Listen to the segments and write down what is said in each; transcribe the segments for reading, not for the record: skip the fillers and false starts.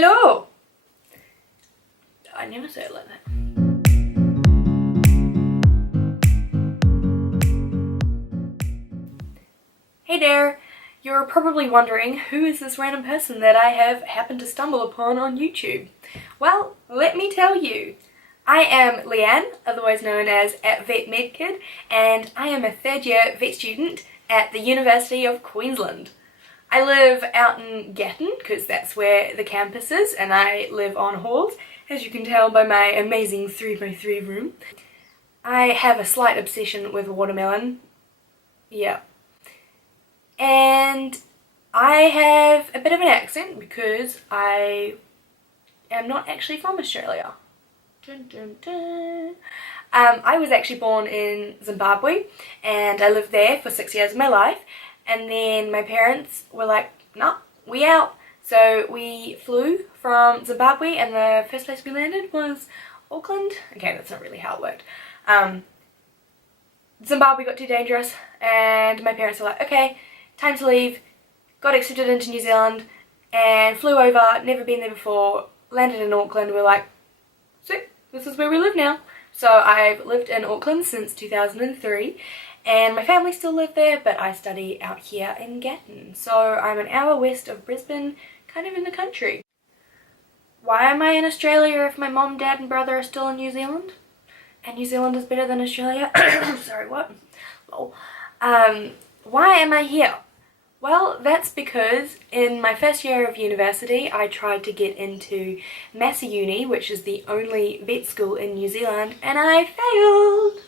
Hello! I never say it like that. Hey there! You're probably wondering, who is this random person that I have happened to stumble upon on YouTube? Well, let me tell you. I am Leanne, otherwise known as @VetMedKid, and I am a third year vet student at the University of Queensland. I live out in Gatton, because that's where the campus is, and I live on halls, as you can tell by my amazing 3x3 room. I have a slight obsession with watermelon. Yeah. And I have a bit of an accent because I am not actually from Australia. Dun, dun, dun. I was actually born in Zimbabwe and I lived there for 6 years of my life, and then my parents were like, nah, we out. So we flew from Zimbabwe and the first place we landed was Auckland. Okay, that's not really how it worked. Zimbabwe got too dangerous and my parents were like, okay, time to leave. Got accepted into New Zealand and flew over, never been there before, landed in Auckland. We're like, sweet, this is where we live now. So I've lived in Auckland since 2003 and my family still live there, but I study out here in Gatton. So I'm an hour west of Brisbane, kind of in the country. Why am I in Australia if my mom, dad and brother are still in New Zealand? And New Zealand is better than Australia? Sorry, what? Lol. Why am I here? Well, that's because in my first year of university I tried to get into Massey Uni, which is the only vet school in New Zealand, and I failed!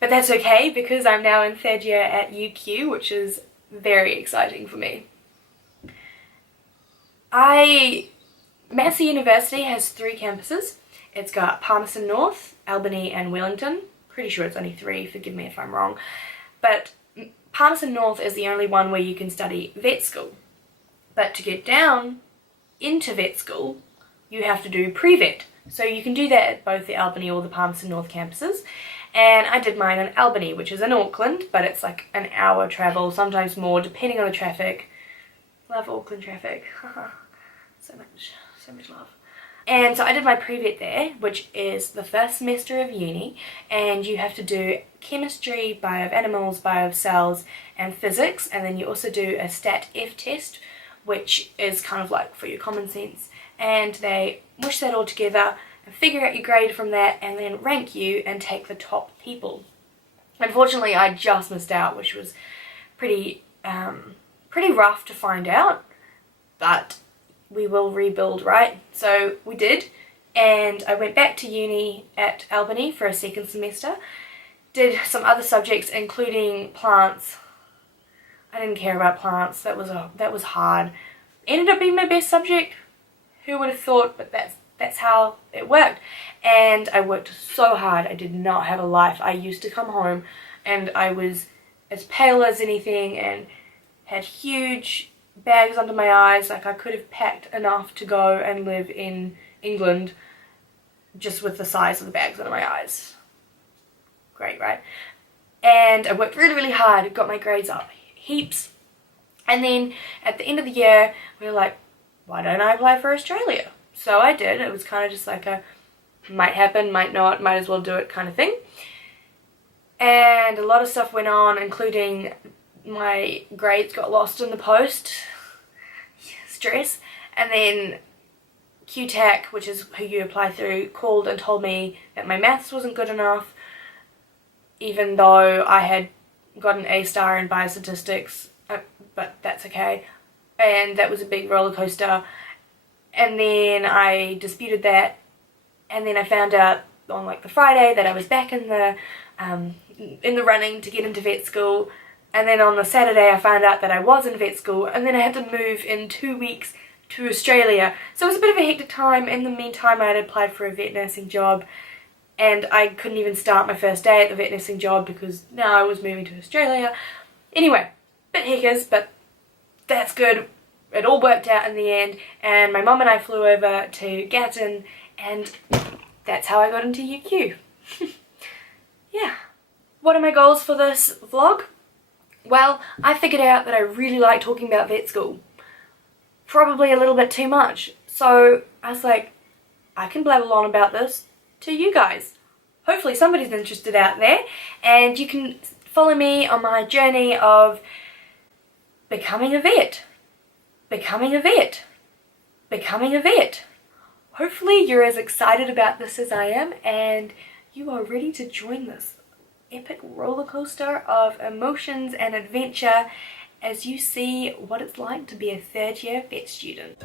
But that's okay because I'm now in third year at UQ, which is very exciting for me. Massey University has 3 campuses. It's got Palmerston North, Albany and Wellington. Pretty sure it's only 3, forgive me if I'm wrong. But Palmerston North is the only one where you can study vet school. But to get down into vet school, you have to do pre-vet. So you can do that at both the Albany or the Palmerston North campuses. And I did mine in Albany, which is in Auckland, but it's like an hour travel, sometimes more, depending on the traffic. Love Auckland traffic. so much love. And so I did my pre-vet there, which is the first semester of uni, and you have to do chemistry, bio of animals, bio of cells, and physics, and then you also do a stat F test, which is kind of like for your common sense, and they mush that all together and figure out your grade from that, and then rank you and take the top people. Unfortunately, I just missed out, which was pretty rough to find out, but we will rebuild, right? So we did, and I went back to uni at Albany for a second semester, did some other subjects including plants. I didn't care about plants, that was hard. Ended up being my best subject, who would have thought, but that's how it worked. And I worked so hard, I did not have a life. I used to come home and I was as pale as anything and had huge bags under my eyes. Like I could have packed enough to go and live in England just with the size of the bags under my eyes. Great, right? And I worked really hard, got my grades up heaps, and then at the end of the year we were like, why don't I apply for Australia? So I did. It was kind of just like a might happen, might not, might as well do it kind of thing. And a lot of stuff went on, including my grades got lost in the post. Stress. And then QTAC, which is who you apply through, called and told me that my maths wasn't good enough, even though I had got an A star in biostatistics, but that's okay. And that was a big roller coaster. And then I disputed that, and then I found out on like the Friday that I was back in the running to get into vet school. And then on the Saturday I found out that I was in vet school, and then I had to move in 2 weeks to Australia. So it was a bit of a hectic time. In the meantime I had applied for a vet nursing job, and I couldn't even start my first day at the vet nursing job because now I was moving to Australia. Anyway, bit heckers, but that's good. It all worked out in the end, and my mum and I flew over to Gatton, and that's how I got into UQ. Yeah. What are my goals for this vlog? Well, I figured out that I really like talking about vet school. Probably a little bit too much. So I was like, I can blabble on about this to you guys. Hopefully somebody's interested out there, and you can follow me on my journey of becoming a vet, becoming a vet, becoming a vet. Hopefully you're as excited about this as I am, and you are ready to join this epic roller coaster of emotions and adventure as you see what it's like to be a third year vet student.